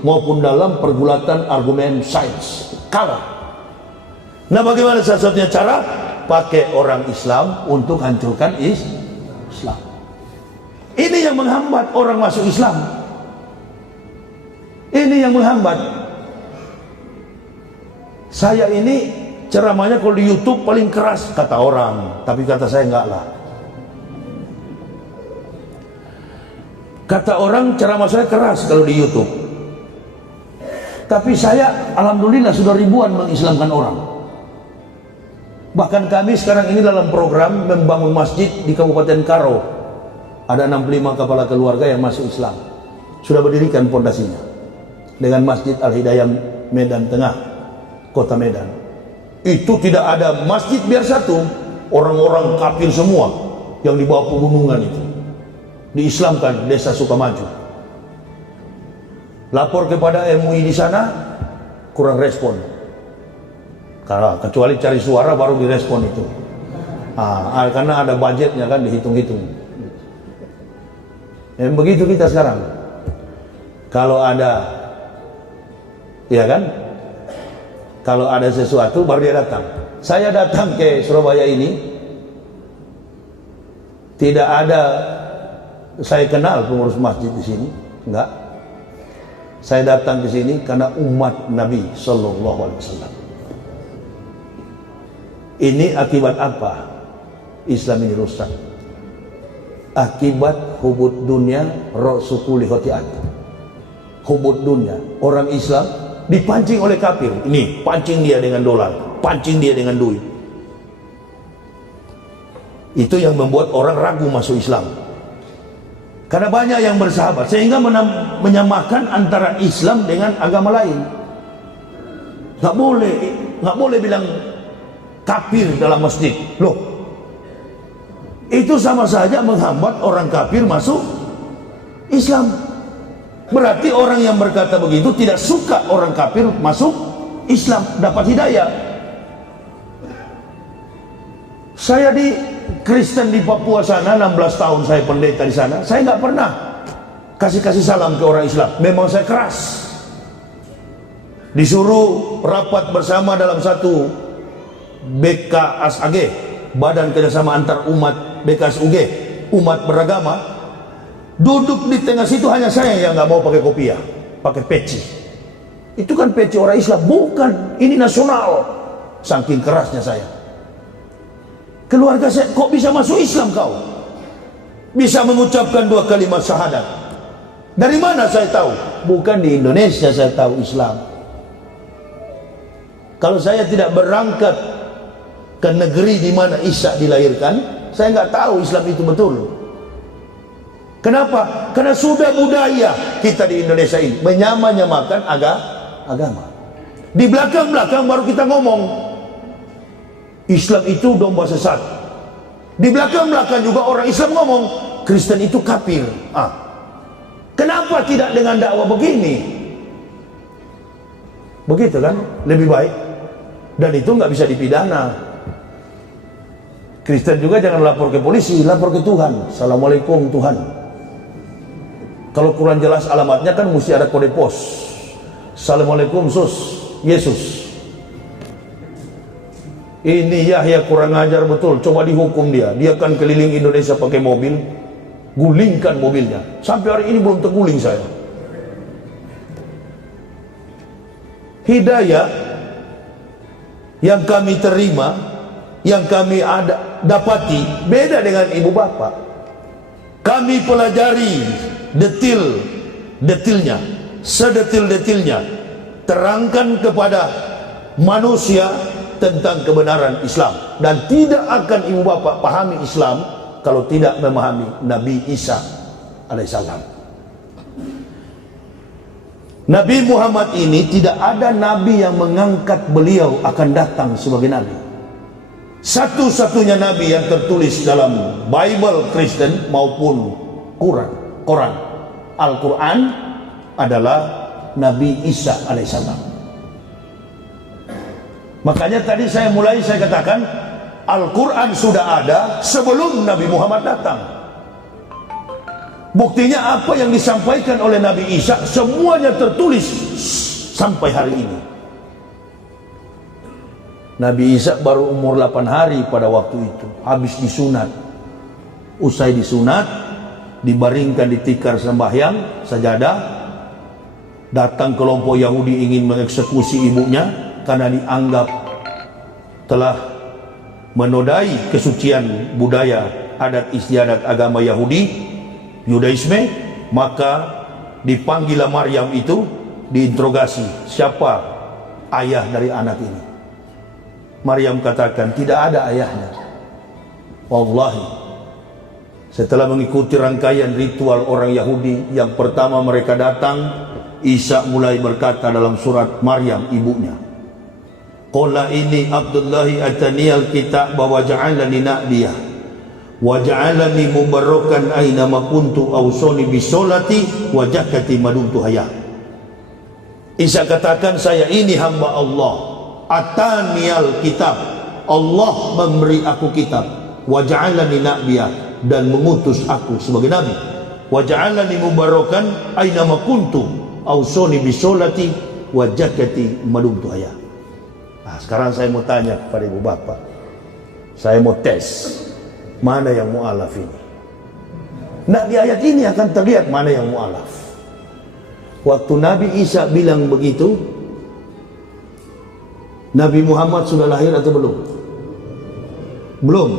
maupun dalam pergulatan argumen sains. Kalah. Nah, bagaimana satu-satunya cara? Pakai orang Islam untuk hancurkan Islam. Ini yang menghambat orang masuk Islam. Ini yang menghambat. Saya ini ceramahnya kalau di YouTube paling keras kata orang, tapi kata saya enggak lah. Kata orang ceramah saya keras kalau di YouTube. Tapi saya alhamdulillah sudah ribuan mengislamkan orang. Bahkan kami sekarang ini dalam program membangun masjid di Kabupaten Karo. Ada 65 kepala keluarga yang masuk Islam. Sudah berdirikan pondasinya dengan Masjid Al-Hidayah Medan Tengah, Kota Medan. Itu tidak ada masjid biar satu, orang-orang kafir semua yang di bawah pegunungan itu diislamkan Desa Sukamaju. Lapor kepada MUI di sana, kurang respon. Karena kecuali cari suara baru direspon itu. Karena ada budgetnya kan, dihitung-hitung. Begitu kita sekarang. Kalau ada, ya kan? Kalau ada sesuatu baru dia datang. Saya datang ke Surabaya ini, tidak ada saya kenal pengurus masjid di sini, enggak. Saya datang ke sini karena umat Nabi Sallallahu Alaihi Wasallam. Ini akibat apa? Islam ini rusak. Akibat hubud dunia, rosukuli hotiat. Hubud dunia, orang Islam dipancing oleh kafir. Ini pancing dia dengan dolar, pancing dia dengan duit. Itu yang membuat orang ragu masuk Islam. Karena banyak yang bersahabat, sehingga menyamakan antara Islam dengan agama lain. Nggak boleh bilang kafir dalam masjid. Loh, itu sama saja menghambat orang kafir masuk Islam. Berarti orang yang berkata begitu tidak suka orang kafir masuk Islam, dapat hidayah. Saya di Kristen di Papua sana, 16 tahun saya pendeta di sana, saya nggak pernah kasih salam ke orang Islam. Memang saya keras. Disuruh rapat bersama dalam satu BKSAG, Badan Kerjasama Antar Umat, BKSUG, umat beragama. Duduk di tengah situ hanya saya yang nggak mau pakai kopiah, pakai peci. Itu kan peci orang Islam, bukan. Ini nasional. Saking kerasnya saya. Keluarga saya, kok bisa masuk Islam kau? Bisa mengucapkan 2 kalimat syahadat. Dari mana saya tahu? Bukan di Indonesia saya tahu Islam. Kalau saya tidak berangkat ke negeri di mana Isa dilahirkan, saya nggak tahu Islam itu betul. Kenapa? Karena sudah budaya kita di Indonesia ini menyamakan agama. Di belakang baru kita ngomong Islam itu domba sesat. Di belakang juga orang Islam ngomong Kristen itu kafir. Kenapa tidak dengan dakwah begini? Begitu kan? Lebih baik. Dan itu nggak bisa dipidana. Kristen juga jangan lapor ke polisi, lapor ke Tuhan. Assalamualaikum Tuhan. Kalau kurang jelas alamatnya kan mesti ada kode pos. Assalamualaikum Yesus. Ini Yahya kurang ajar betul, coba dihukum dia. Dia kan keliling Indonesia pakai mobil, gulingkan mobilnya. Sampai hari ini belum terguling saya. Hidayah yang kami terima, yang kami dapati beda dengan ibu bapak. Kami pelajari detil-detilnya, sedetil-detilnya, terangkan kepada manusia tentang kebenaran Islam. Dan tidak akan ibu bapak pahami Islam kalau tidak memahami Nabi Isa alaihissalam. Nabi Muhammad ini tidak ada nabi yang mengangkat beliau akan datang sebagai nabi. Satu-satunya nabi yang tertulis dalam Bible Kristen maupun Quran Al-Quran adalah Nabi Isa alaihissalam. Makanya tadi saya katakan Al-Quran sudah ada sebelum Nabi Muhammad datang. Buktinya apa yang disampaikan oleh Nabi Isa semuanya tertulis sampai hari ini. Nabi Isa baru umur 8 hari pada waktu itu, habis disunat. Usai disunat, dibaringkan di tikar sembahyang sajadah, datang kelompok Yahudi ingin mengeksekusi ibunya karena dianggap telah menodai kesucian budaya adat istiadat agama Yahudi, Yudaisme. Maka dipanggillah Maryam itu, diinterogasi, siapa ayah dari anak ini? Maryam katakan, tidak ada ayahnya. Wallahi, setelah mengikuti rangkaian ritual orang Yahudi, yang pertama mereka datang, Isa mulai berkata dalam surat Maryam ibunya, qala ini Abdullahi ataniyal kitab wa ja'alani nabiyah wa ja'alani mubarrakan aina ma kuntu awsani bisolati wa zakati madumtu hayya. Isa katakan, saya ini hamba Allah, ataniyal kitab, Allah memberi aku kitab, wa ja'alani nabiyah, dan mengutus aku sebagai nabi, wa ja'alani mubarrakan aina ma kuntu awsani bisolati wa zakati madumtu hayya. Nah, sekarang saya mau tanya kepada ibu bapak, saya mau tes mana yang mu'alaf ini. Nah, di ayat ini akan terlihat mana yang mu'alaf. Waktu Nabi Isa bilang begitu, Nabi Muhammad sudah lahir atau belum? Belum.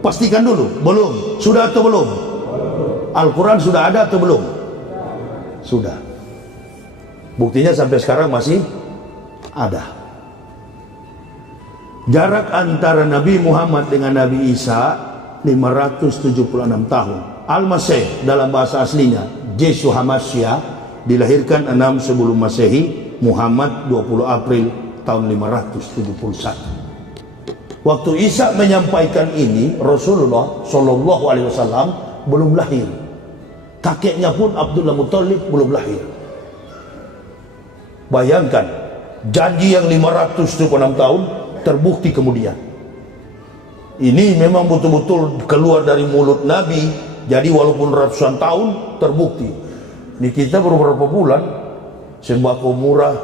Pastikan dulu, belum. Sudah atau belum? Al-Quran sudah ada atau belum? Sudah. Buktinya sampai sekarang masih ada. Jarak antara Nabi Muhammad dengan Nabi Isa 576 tahun. Al-Masih dalam bahasa aslinya Yesus Hamasya, dilahirkan 6 sebelum Masehi, Muhammad 20 April tahun 571. Waktu Isa menyampaikan ini, Rasulullah Shallallahu Alaihi Wasallam belum lahir. Kakeknya pun Abdullah Muttalib belum lahir. Bayangkan, janji yang 576 tahun terbukti kemudian. Ini memang betul-betul keluar dari mulut Nabi. Jadi walaupun ratusan tahun terbukti. Ini kita beberapa bulan sembako murah,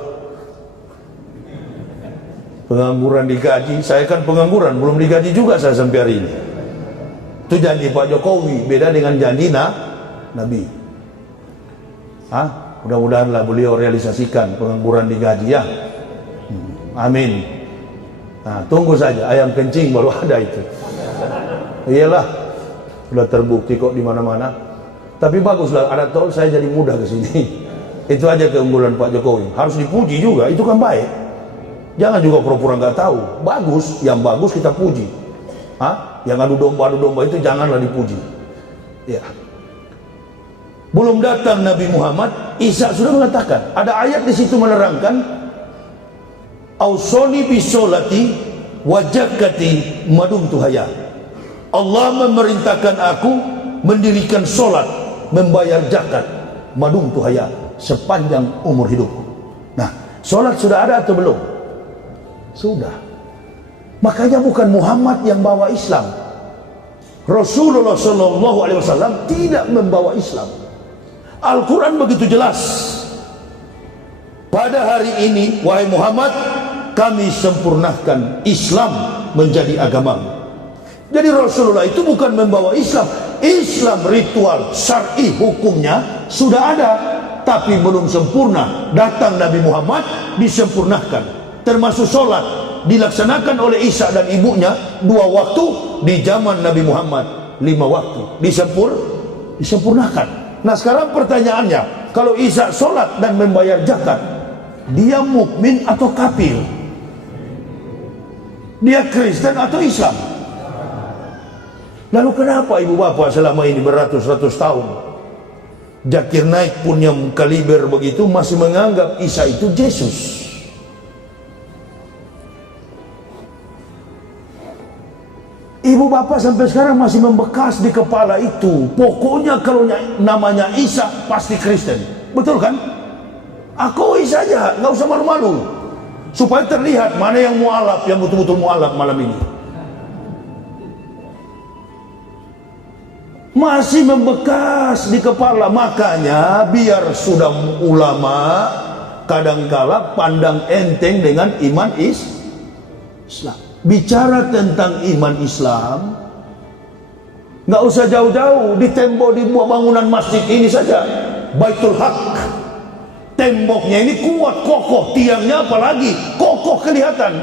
pengangguran digaji. Saya kan pengangguran, belum digaji juga saya sampai hari ini. Itu janji Pak Jokowi, beda dengan janji Nabi. Mudah-mudahanlah beliau realisasikan pengangguran digaji ya. Amin. Nah, tunggu saja, ayam kencing baru ada itu. Iyalah, sudah terbukti kok di mana-mana. Tapi baguslah ada tol, saya jadi mudah ke sini. Itu aja keunggulan Pak Jokowi. Harus dipuji juga, itu kan baik. Jangan juga pura-pura nggak tahu. Bagus, yang bagus kita puji. Yang adu domba itu janganlah dipuji. Ya. Belum datang Nabi Muhammad, Isa sudah mengatakan. Ada ayat di situ menerangkan, Ausoni bisolati wajakati madumtu hayya. Allah memerintahkan aku mendirikan solat, membayar zakat, madumtu hayya, sepanjang umur hidupku. Nah, solat sudah ada atau belum? Sudah. Makanya bukan Muhammad yang bawa Islam. Rasulullah Shallallahu Alaihi Wasallam tidak membawa Islam. Al-Quran begitu jelas. Pada hari ini, wahai Muhammad, kami sempurnakan Islam menjadi agamamu. Jadi Rasulullah itu bukan membawa Islam. Islam ritual, syar'i, hukumnya sudah ada, tapi belum sempurna. Datang Nabi Muhammad, disempurnakan. Termasuk sholat, dilaksanakan oleh Isa dan ibunya 2 waktu. Di zaman Nabi Muhammad 5 waktu. Disempurnakan. Nah sekarang pertanyaannya, kalau Isa sholat dan membayar zakat, dia mukmin atau kafir? Dia Kristen atau Islam? Lalu kenapa ibu bapak selama ini beratus-ratus tahun, Zakir Naik pun yang kaliber begitu masih menganggap Isa itu Yesus? Ibu bapak sampai sekarang masih membekas di kepala itu. Pokoknya kalau namanya Isa pasti Kristen. Betul kan? Akui saja, nggak usah malu-malu, supaya terlihat mana yang mu'alaf, yang betul-betul mu'alaf malam ini. masih membekas di kepala. Makanya biar sudah ulama, kadangkala pandang enteng dengan iman Islam. Bicara tentang iman Islam, nggak usah jauh-jauh, di tembok di bangunan masjid ini saja, Baitul Haq, temboknya ini kuat, kokoh, tiangnya apalagi kokoh kelihatan.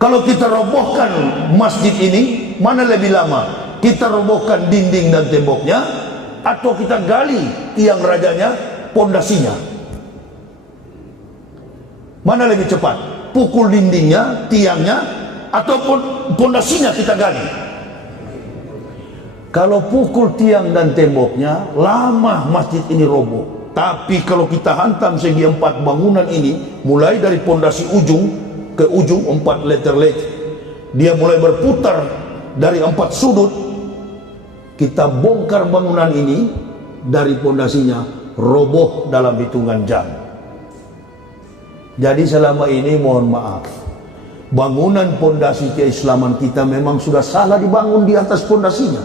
Kalau kita robohkan masjid ini, mana lebih lama? Kita robohkan dinding dan temboknya, atau kita gali tiang rajanya, pondasinya? Mana lebih cepat? Pukul dindingnya, tiangnya, ataupun pondasinya kita gali? Kalau pukul tiang dan temboknya, lama masjid ini roboh. Tapi kalau kita hantam segi 4 bangunan ini, mulai dari pondasi ujung ke ujung, 4 letter, dia mulai berputar dari 4 sudut, kita bongkar bangunan ini dari pondasinya, roboh dalam hitungan jam. Jadi selama ini mohon maaf, bangunan pondasi keislaman kita memang sudah salah dibangun di atas pondasinya.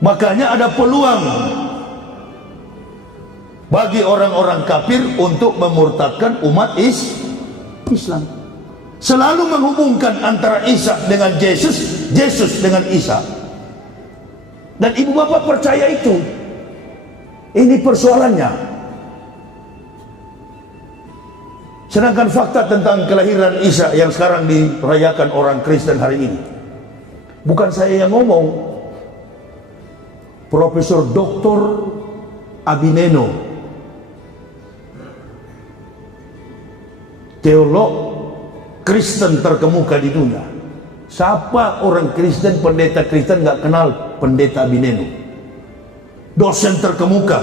Makanya ada peluang bagi orang-orang kafir untuk memurtadkan umat Islam. Selalu menghubungkan antara Isa dengan Yesus, Yesus dengan Isa. Dan ibu bapak percaya itu. Ini persoalannya. Sedangkan fakta tentang kelahiran Isa yang sekarang dirayakan orang Kristen hari ini, bukan saya yang ngomong, Profesor Dr. Abineno, teolog Kristen terkemuka di dunia. Siapa orang Kristen, pendeta Kristen nggak kenal pendeta Abineno? Dosen terkemuka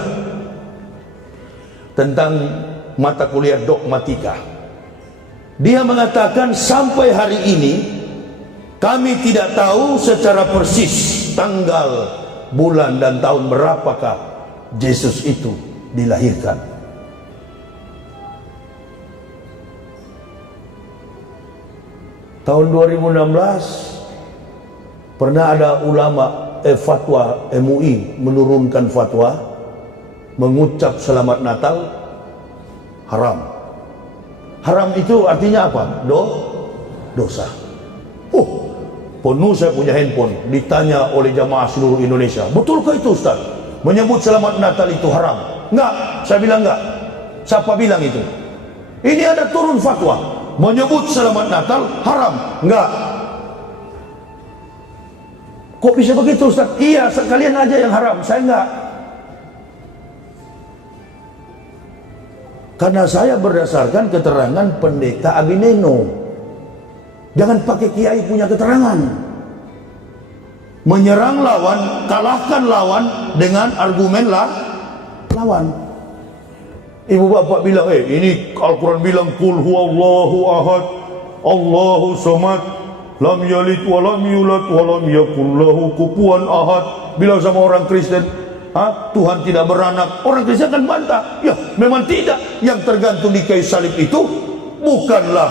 tentang mata kuliah dogmatika. Dia mengatakan sampai hari ini kami tidak tahu secara persis tanggal, bulan dan tahun berapakah Yesus itu dilahirkan. Tahun 2016 pernah ada ulama fatwa MUI menurunkan fatwa mengucap selamat Natal haram. Haram itu artinya apa? Dosa. Penuh saya punya handphone ditanya oleh jamaah seluruh Indonesia, betulkah itu Ustaz? Menyebut selamat Natal itu haram? Enggak, saya bilang enggak. Siapa bilang itu? Ini ada turun fatwa menyebut selamat Natal haram. Enggak. Kok bisa begitu Ustaz? Iya, sekalian aja yang haram, saya enggak. Karena saya berdasarkan keterangan pendeta Abineno. Jangan pakai kiai punya keterangan. Menyerang lawan, kalahkan lawan dengan argumen lawan. Ibu bapak bilang, ini Al-Quran bilang Qul huwallahu ahad, Allahu somad, lam yalid wa lam yulad wa lam yakul lahu kufuwan ahad. Bilang sama orang Kristen, Tuhan tidak beranak. Orang Kristen akan bantah, ya memang tidak. Yang tergantung di kayu salib itu bukanlah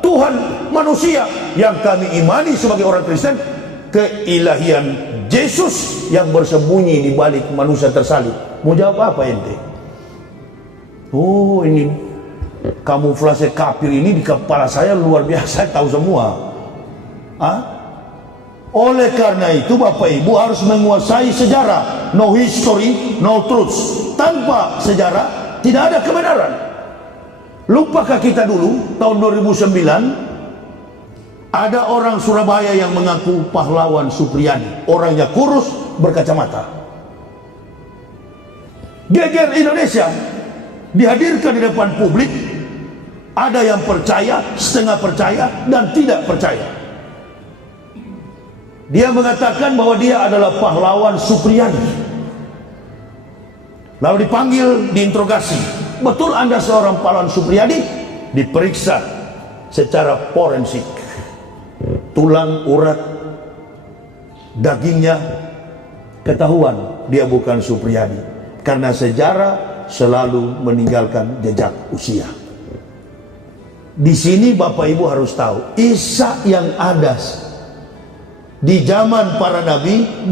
Tuhan manusia. Yang kami imani sebagai orang Kristen, keilahian Yesus yang bersembunyi di balik manusia tersalib. Mau jawab apa ente? Oh, ini kamuflase kafir ini di kepala saya luar biasa, tahu semua. Oleh karena itu Bapak Ibu harus menguasai sejarah. No history, no truth. Tanpa sejarah tidak ada kebenaran. Lupakah kita dulu tahun 2009 ada orang Surabaya yang mengaku pahlawan Supriyadi. Orangnya kurus, berkacamata. Geger Indonesia dihadirkan di depan publik. Ada yang percaya, setengah percaya, dan tidak percaya. Dia mengatakan bahwa dia adalah pahlawan Supriyadi. Lalu dipanggil, diinterogasi. Betul Anda seorang pahlawan Supriyadi? Diperiksa secara forensik. Tulang, urat, dagingnya ketahuan dia bukan Supriyadi. Karena sejarah selalu meninggalkan jejak usia. Di sini Bapak Ibu harus tahu, Isa yang ada di zaman para nabi